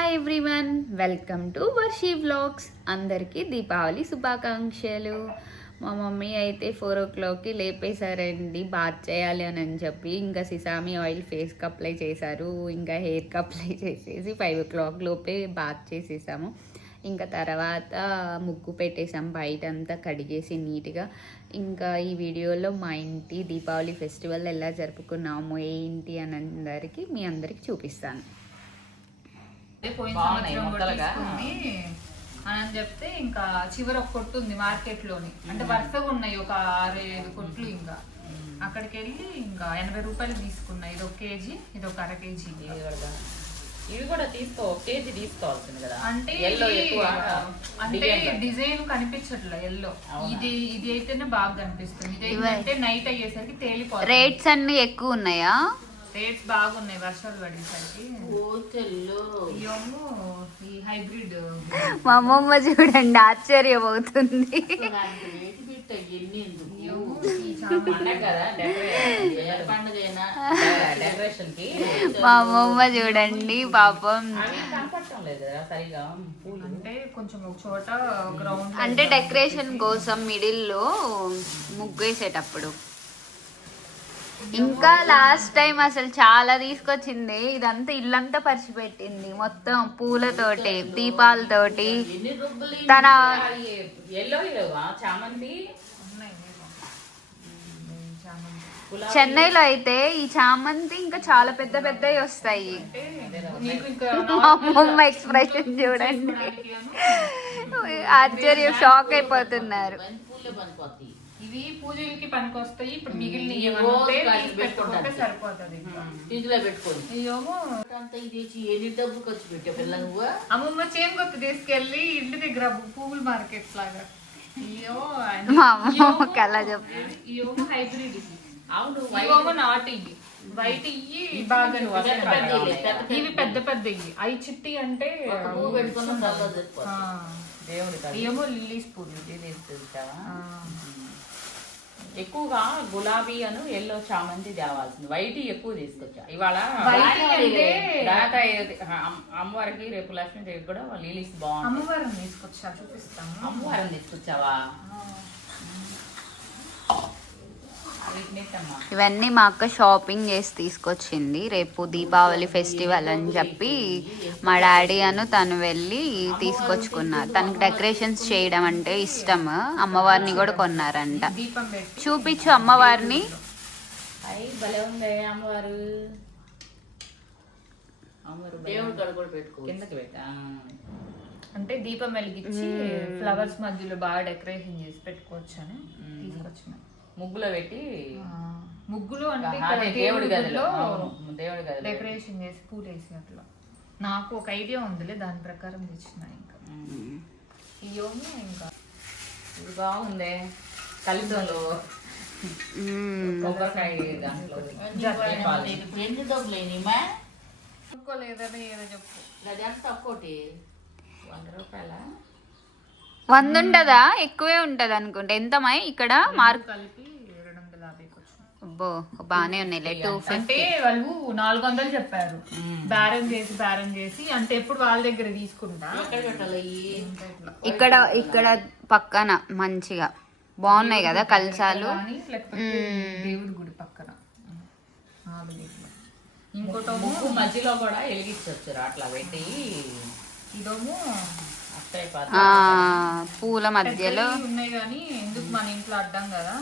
Hi everyone welcome to Varshi vlogs అందరికీ దీపావళి శుభాకాంక్షలు. మా మమ్మీ అయితే ఫోర్ ఓ క్లాక్కి లేపేశారండి బాత్ చేయాలి అని అని చెప్పి ఇంకా సిసామి ఆయిల్ ఫేస్కి అప్లై చేశారు ఇంకా హెయిర్కి అప్లై చేసేసి ఫైవ్ ఓ క్లాక్ లోపే బాత్ చేసేసాము. ఇంకా తర్వాత ముగ్గు పెట్టేసాం బయట అంతా కడిగేసి నీట్గా. ఇంకా ఈ వీడియోలో మా ఇంటి దీపావళి ఫెస్టివల్ ఎలా జరుపుకున్నాము ఏంటి అని అందరికీ మీ అందరికి చూపిస్తాను. పోయిన సంవత్సరం. కొట్టించుకుంది అని అని చెప్తే ఇంకా చివరి ఒక కొట్టు ఉంది మార్కెట్లోని అంటే వరుసగా ఉన్నాయి ఒక ఆరు ఏడు కొట్లు ఇంకా. అక్కడికి వెళ్ళి ఇంకా ఎనభై రూపాయలు తీసుకున్నా. ఇది ఒక కేజీ ఇది ఒక అర కేజీ ఇవి కూడా తీసుకో ఒక కేజీ తీసుకోవాల్సింది కదా. అంటే అంటే డిజైన్ కనిపించట్లే ఎల్లో? ఇది ఇది అయితేనే బాగా కనిపిస్తుంది. ఇది. ఏంటంటే నైట్ అయ్యేసరికి తేలిపోతుంది. రేట్స్ అన్ని ఎక్కువ ఉన్నాయా? రేట్స్ బాగున్నాయి వర్షాలు పడేసరికి. ఈ హైబ్రిడ్. మా అమ్మమ్మ చూడండి ఆశ్చర్యం అవుతుంది మా అమ్మమ్మ చూడండి పాపం. అంటే కొంచెం ఒక చోట ఒక రౌండ్ అంటే డెకరేషన్ కోసం మిడిల్లో ముగ్గు వేసేటప్పుడు ఇంకా లాస్ట్ టైం అసలు చాలా తీసుకొచ్చింది. ఇదంతా ఇల్లంతా పరిచిపెట్టింది మొత్తం పూలతోటి దీపాలతోటి. తన చెన్నైలో అయితే ఈ చామంతి ఇంకా చాలా పెద్ద పెద్దవి వస్తాయి. అమ్మమ్మ ఎక్స్ప్రెషన్ చూడండి. ఆశ్చర్యం షాక్ అయిపోతున్నారు. ఇవి పూజలకి పనికొస్తాయి. ఇప్పుడు మిగిలిన పెట్టుకుంటే. సరిపోతుంది ఇంకా. ఫ్రిడ్జ్లో ఇవేమో అంతా ఇది డబ్బు ఖర్చు పెట్టావు పిల్ల నువ్వు? అమ్మమ్మ చేనుకొత్త తీసుకెళ్ళి ఇంటి దగ్గర పువ్వుల మార్కెట్ లాగా. మా చెప్పు. ఇవేమో హైబ్రిడ్. ఇవి అవును ఇవేమో నాటు ఇవి వైట్ ఇవి బాగా పెద్ద పెద్ద ఇవి, పెద్ద పెద్ద ఇవి అవి చిట్టి అంటే పువ్వు పెట్టుకొని డబ్బా తెచ్చుకో ఆ, దేవుడి కదా. ఇవేమో లిల్లీస్ పూలు ఆ, ఎక్కువగా గులాబీ అను ఎల్లో చామంతి తేవాల్సింది వైట్ ఎక్కువ తీసుకొచ్చా. ఇవాళ అమ్మవారికి రేపు లక్ష్మీదేవికి కూడా లీలీస్ బాగుంటాయి. అమ్మవారిని తీసుకొచ్చా చూపిస్తాము అమ్మవారిని తీసుకొచ్చావా? ఇవన్నీ మా అక్క షాపింగ్ చేసి తీసుకొచ్చింది. రేపు దీపావళి ఫెస్టివల్ అని చెప్పి మా డాడీ అను తను వెళ్ళి తీసుకొచ్చుకున్నారు. తనకి డెకరేషన్స్ చేయడం అంటే ఇష్టం. అమ్మవారిని కూడా కొన్నారంట. చూపించు అమ్మవారిని. అంటే దీపం వెలిగించి ఫ్లవర్స్ మధ్యలో బాగా డెకరేషన్ చేసి పెట్టుకోవచ్చు అని తీసుకొచ్చిన. ముగ్గులో పెట్టి ముగ్గులు అంటే ఇక్కడ దేవుడి గదిలో. దేవుడి గదిలో. డెకరేషన్ చేసి పూలు వేసినట్లు నాకు ఒక ఐడియా ఉందిలే దాని ప్రకారం తెచ్చిన ఇంకా. ఇవన్నీ ఇంకా. ఇది బాగుంది. కలిసంలో. కొబ్బరికాయ దాంట్లో. ఎన్ని డబ్బులు అయినాయిమా ఒప్పుకోలేదని ఏదో చెప్పు. అది ఎంత ఒక్కోటి? వంద రూపాయల? వంద ఉంటదా ఎక్కువే ఉంటది అనుకుంటా ఎంతమై? ఇక్కడ మార్క్ కలిపి అబ్బో బానే ఉన్నాయి టూ అంటే వాళ్ళు నాలుగు వందలు చెప్పారు. బేరం చేసి బేరం చేసి అంటే ఎప్పుడు వాళ్ళ దగ్గర తీసుకుంటా? ఇక్కడ ఇక్కడ పక్కన మంచిగా. బాగున్నాయి కదా కలసాలు దేవుడి గుడి పక్కన. ఇంకోటేమో మధ్యలో కూడా వెలిగించవచ్చు అట్లా పెట్టి. ఇదేమో పూల మధ్యలో. ఉన్నాయి కానీ ఎందుకు మన ఇంట్లో అడ్డం కదా?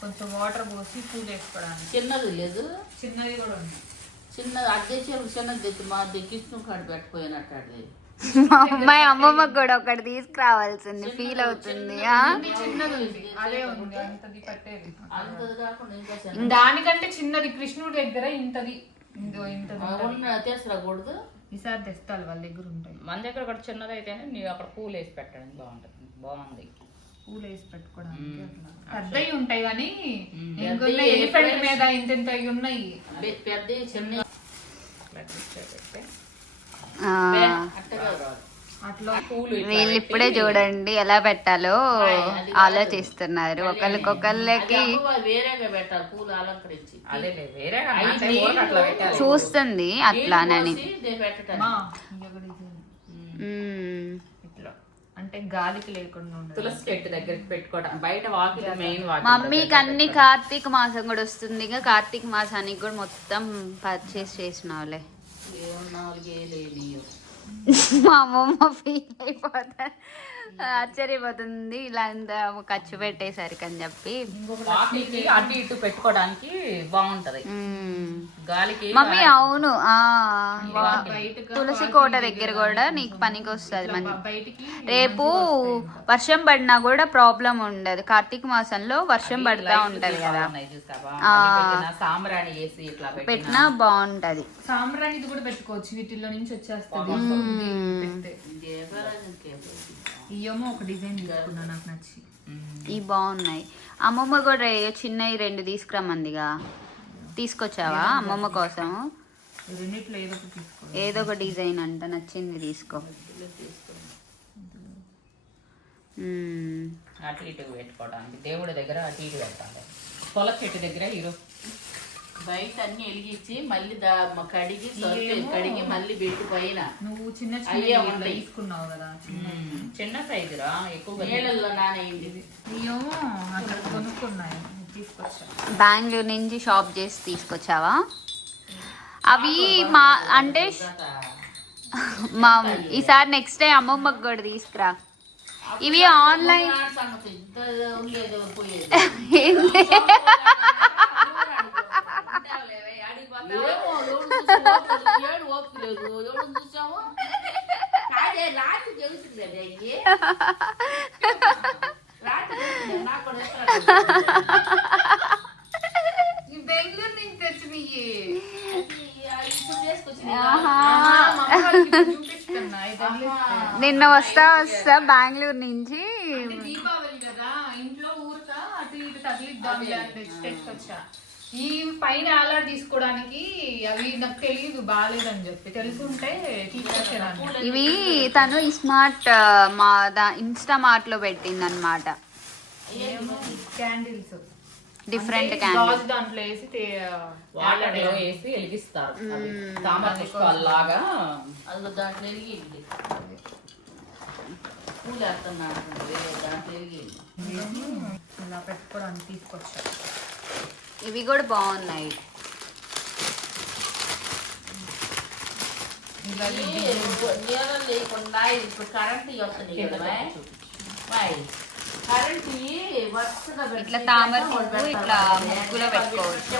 కొంచెం వాటర్ పోసి పూలు వేసుకోవడానికి చిన్నది లేదు. చిన్నది కూడా ఉంది. చిన్నది అది తెచ్చి చిన్నది తెచ్చి మా కృష్ణ కాడ పెట్టిపోయినట్టు అది. మా అమ్మాయి అమ్మమ్మకి కూడా ఒకటి తీసుకురావాల్సింది ఫీల్ అవుతుంది ఆ? ఇది చిన్నది ఉంది అదే ఉంది. అంతది పట్టేది అంతది కాకుండా ఇంకా చిన్న దానికంటే చిన్నది కృష్ణుడి దగ్గర ఇంతది. తీసుకురాకూడదు ఈసారి తెస్తాలి వాళ్ళ దగ్గర ఉంటాయి. మన దగ్గర కూడా చిన్నది అయితేనే అక్కడ పూలు వేసి పెట్టడానికి బాగుంటుంది బాగుంది. పూలు వేసి పెట్టుకోవడానికి అట్లా. పెద్దవి ఉంటాయి కానీ ఎలిఫెంట్ మీద ఇంత ఉన్నాయి. పెద్ద చిన్న వీళ్ళు ఇప్పుడే చూడండి ఎలా పెట్టాలో ఆలోచిస్తున్నారు. ఒకరికొకళ్ళకి చూస్తుంది అట్లానని. అంటే గాలికి లేకుండా తులసి చెట్టు దగ్గరికి పెట్టుకోవడం బయట వాకిలి మెయిన్ వాకిలి మమ్మీకి అన్ని కార్తీక మాసం కూడా వస్తుంది. ఇంకా కార్తీక మాసానికి కూడా మొత్తం పర్చేస్ చేసినావులే. ఏమో నాలుగేళ్ళు మా అమ్మమ్మ ఫీల్ అయిపోతారు. ఆశ్చర్యపోతుంది. ఇలా ఇంత ఖర్చు పెట్టేసరికి అని చెప్పి. అటు ఇటు పెట్టుకోవడానికి బాగుంటది. గాలికి మమ్మీ అవును. తులసి కోట దగ్గర కూడా నీకు పనికి వస్తుంది మంచి రేపు వర్షం పడినా కూడా ప్రాబ్లం ఉండదు. కార్తీక మాసంలో వర్షం పడతా ఉంటది కదా. సాంబ్రాణి వేసి ఇట్లా పెట్టిన బాగుంటది. సాంబ్రాణిది కూడా పెట్టుకోవచ్చు. వీటిల్లో నుంచి వచ్చేస్తుంది. ఇయ్యేమో ఒక డిజైన్ తీసుకున్నా నాకు నచ్చి. ఇవి బాగున్నాయి. అమ్మమ్మ కూడా ఏ- చిన్నవి రెండు తీసుకురమ్మందిగా. తీసుకొచ్చావా అమ్మమ్మ కోసం? రెండిట్లో ఏదో ఒకటి తీసుకో. ఏదో ఒక డిజైన్ అంట నచ్చింది తీసుకో. అటు ఇటు పెట్టుకోవడానికి దేవుడి దగ్గర అటు ఇటు పెట్టాలి. పొల చెట్టు దగ్గర ఈరోజు బయట అన్ని వెలిగించి మళ్ళీ దా కడిగి సర్ఫేస్ కడిగి మళ్ళీ పెట్టి పైన నువ్వు చిన్న అయ్యే ఉంటాయి. తీసుకున్నావు కదా చిన్న సైజురా? ఎక్కువ నీళ్ళల్లో నానేయండి ఇయ్యేమో అక్కడ కొనుక్కున్నాయి. తీసుకొచ్చా. బెంగళూరు నుంచి షాప్ చేసి తీసుకొచ్చావా? అవి మా అంటే మా ఈసారి నెక్స్ట్ టైం అమ్మమ్మకి కూడా తీసుకురా. ఇవి ఆన్లైన్ సంగతి ఇంత ఉండేది పోయేది ఏమో, ఎవడు చూసి ఓపిక- ఏడు ఓపిక లేదు చూసాము కాదే తెలుస్తుంది అయ్యి బెంగళూరు నుంచి తెచ్చినవి. నిన్న వస్తా వస్తా బెంగళూరు నుంచి అంటే దీపావళి కదా ఇంట్లో ఊరక అటు ఇటు తగిలిద్దాం తెచ్చుకొచ్చా ఈ పైన ఆలార్ తీసుకోవడానికి అవి నాకు తెలియదు బాగాలేదని చెప్పి. తెలుసుంటే తీసుకొచ్చేదాన్ని ఇవి తను ఈ స్మార్ట్ మా దా ఇన్స్టా మార్ట్లో పెట్టింది అనమాట ఏమో క్యాండిల్స్. Different candle. గాజు దాంట్లో వేసి లో వేసి వెలిగిస్తారు. తామర పుష్పాల్లాగా అందులో దాంట్లో వెలిగింది. పూలు వేస్తున్నాను. దాంట్లో వెలిగింది. ఇలా పెట్టుకోవడానికి తీసుకొచ్చా ఇవి కూడా బాగున్నాయి. లేకుండా ఇప్పుడు కరెంట్ కరెంట్ ఇట్లా తామర పువ్వు. ఇట్లా ముగ్గులో పెట్టుకోవచ్చు.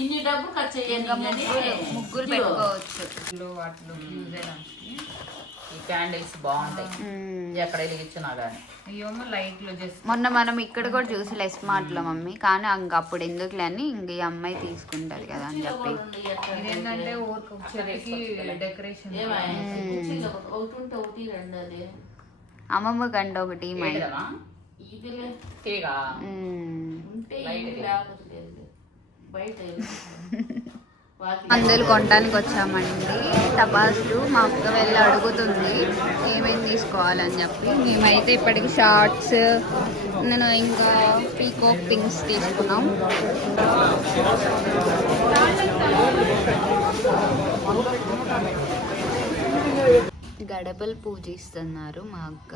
ఇన్ని డబ్బు ఖర్చు ముగ్గులు పెట్టుకోవచ్చు. ఈ క్యాండిల్స్ బాగుంటాయి. ఎక్కడ వెలిగించినా గానీ. అయ్యోమో లైట్లో జస్ట్ మొన్న మనం ఇక్కడ కూడా చూసి స్మార్ట్లో మమ్మీ. కానీ ఇంక అప్పుడు ఎందుకులే అని ఇంక ఈ అమ్మాయి తీసుకుంటది కదా అని చెప్పి. ఇదేంటంటే ఊరికి డెకరేషన్ ఒకటి ఒకటి రెండు అది. అమ్మమ్మ కంటే ఒకటి బయట మందులు కొనడానికి వచ్చామండి. టపాసులు మా అక్క వెళ్ళి అడుగుతుంది ఏమేమి తీసుకోవాలని చెప్పి. మేమైతే ఇప్పటికి షార్ట్స్ నేను ఇంకా పీకోక్ థింగ్స్ తీసుకున్నాం. గడపలు పూజిస్తున్నారు మా అక్క.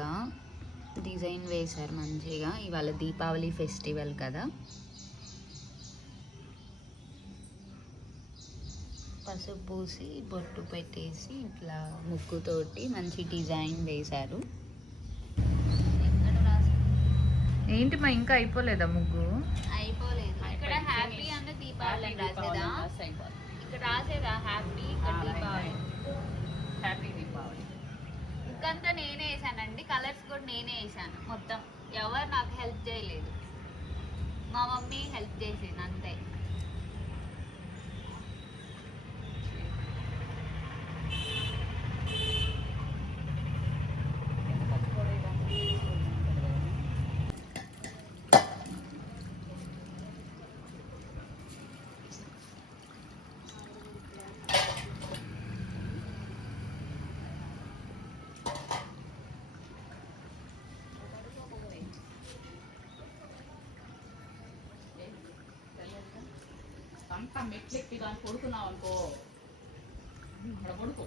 డిజైన్ వేశారు మంచిగా. ఇవాళ దీపావళి ఫెస్టివల్ కదా. పసుపు పూసి బొట్టు పెట్టేసి ఇట్లా ముగ్గుతోటి మంచి డిజైన్ వేశారు. ఏంటి మా ఇంకా అయిపోలేదా ముగ్గు? అయిపోలేదు. ఇక్కడ హ్యాపీ అంటే దీపావళి అని రాసేదా? ఇక్కడ రాసేదా? హ్యాపీ ఇక్కడ దీపావళి? హ్యాపీ దీపావళి. ఇంకంతా నేనే వేసానండి. కలర్స్ కూడా నేనే వేసాను. మొత్తం ఎవరు నాకు హెల్ప్ చేయలేదు. మా మమ్మీ హెల్ప్ చేసింది అంతే. మెట్లు ఎక్కి దాన్ని కొడుకున్నావు అనుకో. ఇక్కడ కొడుకు.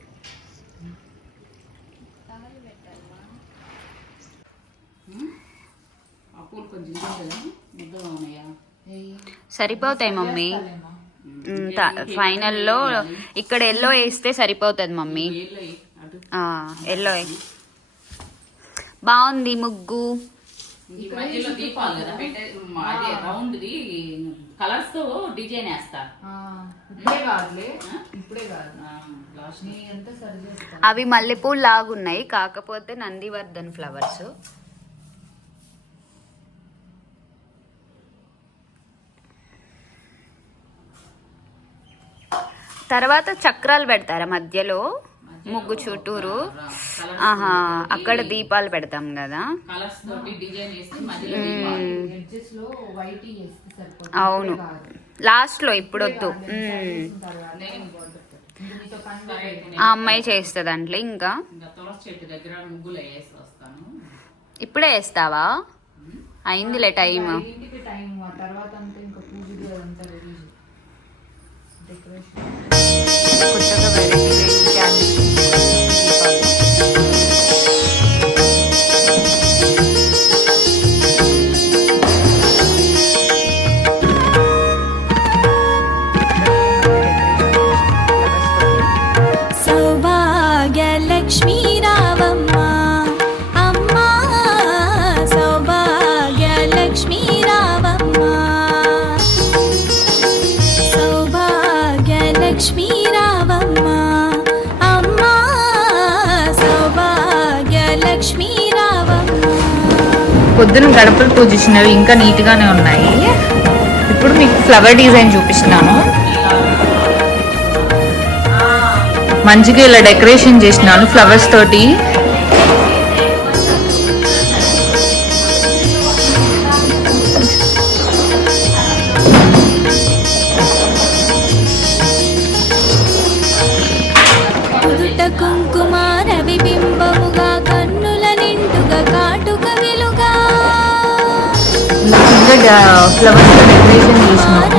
ఆ పూలు కొంచెం ఇదే కదా ముద్దగా ఉన్నాయా? సరిపోతాయి మమ్మీ. ఫైనల్లో ఇక్కడ ఎల్లో వేస్తే సరిపోతుంది మమ్మీ. ఎల్లో బాగుంది ముగ్గు. మధ్యలో దీపాలు కదా పెట్టే అదే రౌండ్ది కలర్స్తో డిజైన్ వేస్తా. ఆ, ఇప్పుడే కాదులే ఇప్పుడే కాదు. లాస్ట్. నీ ఎంత సరి చేస్తా అవి మల్లెపూలు లాగున్నాయి కాకపోతే నందివర్ధన్ ఫ్లవర్స్. తర్వాత చక్రాలు పెడతారా మధ్యలో? ముగ్గు చుట్టూరు. ఆహా అక్కడ దీపాలు పెడతాం కదా. కలర్స్ తోటి డిజైన్ వేసి మధ్యలో దీపాలు. మ్మ్. ఎడ్జెస్లో వైట్ వేస్తే సరిపోతుంది. అవును. ఇప్పుడే పొద్దున గడపలు పూజించినవి ఇంకా నీట్గానే ఉన్నాయి. ఇప్పుడు మీకు ఫ్లవర్ డిజైన్ చూపిస్తున్నాను. మంచిగా ఇలా డెకరేషన్ చేసినాను ఫ్లవర్స్ తోటి. ఫ్లవర్స్ డెకరేషన్ చేసినాను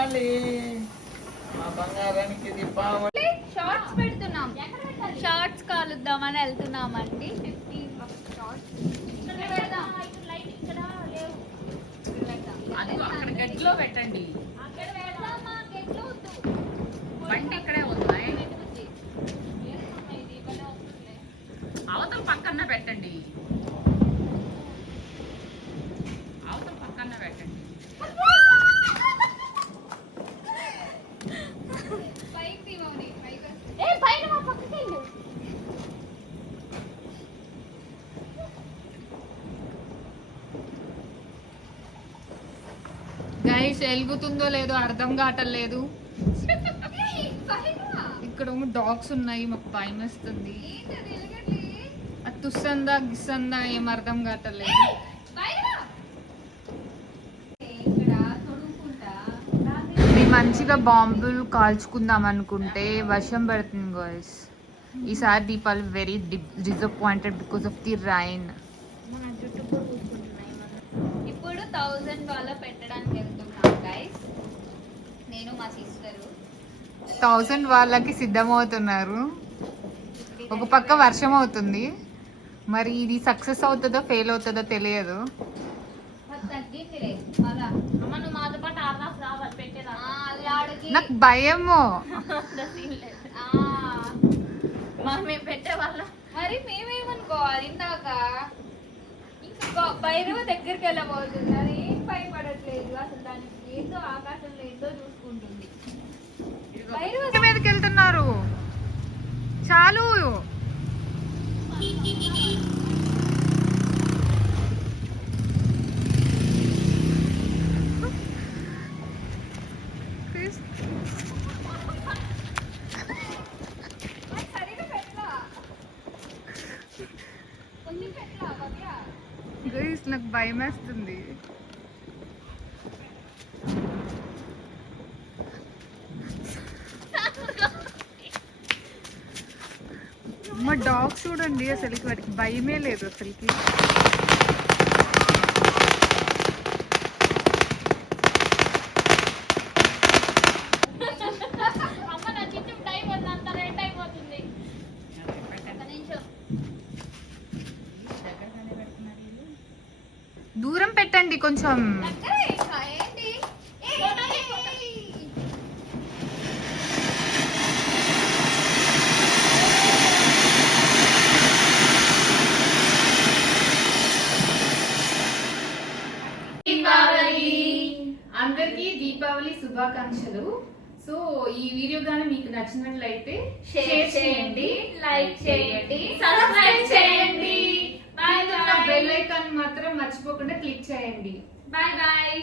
హ్యాపీ దివాళీ మా బంగారానికి దీపావళి షార్ట్స్ పెడుతున్నాం. షార్ట్స్ కాలుద్దామని వెళ్తున్నామండి. గట్టిలో పెట్టండి. బండి ఇక్కడే ఉన్నాయి. అవతల పక్కన పెట్టండి. అవతల పక్కన పెట్టండి. లైట్స్ వెలుగుతుందో లేదో అర్థం కావటం లేదు ఇక్కడ డాగ్స్ ఉన్నాయి మాకు భయం వస్తుంది. అది తుస్సందా గిస్సందా ఏం అర్థం కావటం లేదు మంచిగా బాంబులు కాల్చుకుందాం అనుకుంటే వర్షం పడుతుంది గర్ల్స్ ఈసారి దీపాలు very disappointed because of the rain ఇప్పుడు థౌజండ్ వాళ్ళ పెట్టడానికి నేను మా సిస్టరు. థౌసండ్ వాళ్ళకి సిద్ధమవుతున్నారు. ఒక పక్క వర్షం అవుతుంది మరి ఇది సక్సెస్ అవుతుందో ఫెయిల్ అవుతుందో తెలియదు. నాకు భయము. ఆ, మరి మేము పెట్టే వాళ్ళ మరి మేమేమనుకోవాలి? ఇందాక ఇంకా భైరవ దగ్గరికి వెళ్ళబోతుంది. భయపడట్లేదు. అసలు దానికి ఏందో ఆకాశంలో ఏందో చూసుకుంటుంది. మీదకి వెళ్తున్నారు. చాలు. నాకు భయం వేస్తుంది మా డాగ్ చూడండి అసలుకి వాడికి భయమే లేదు అసలుకి. అమ్మ దూరం పెట్టండి కొంచెం దగ్గరే ఇంకా ఏంటి ఏయ్! అందరికీ దీపావళి శుభాకాంక్షలు సో ఈ వీడియో కానీ మీకు నచ్చినట్లయితే షేర్ చేయండి లైక్ చేయండి సబ్స్క్రైబ్ చేయండి. బాయ్ బెల్ ఐకాన్ మాత్రం మర్చిపోకుండా క్లిక్ చేయండి. Bye bye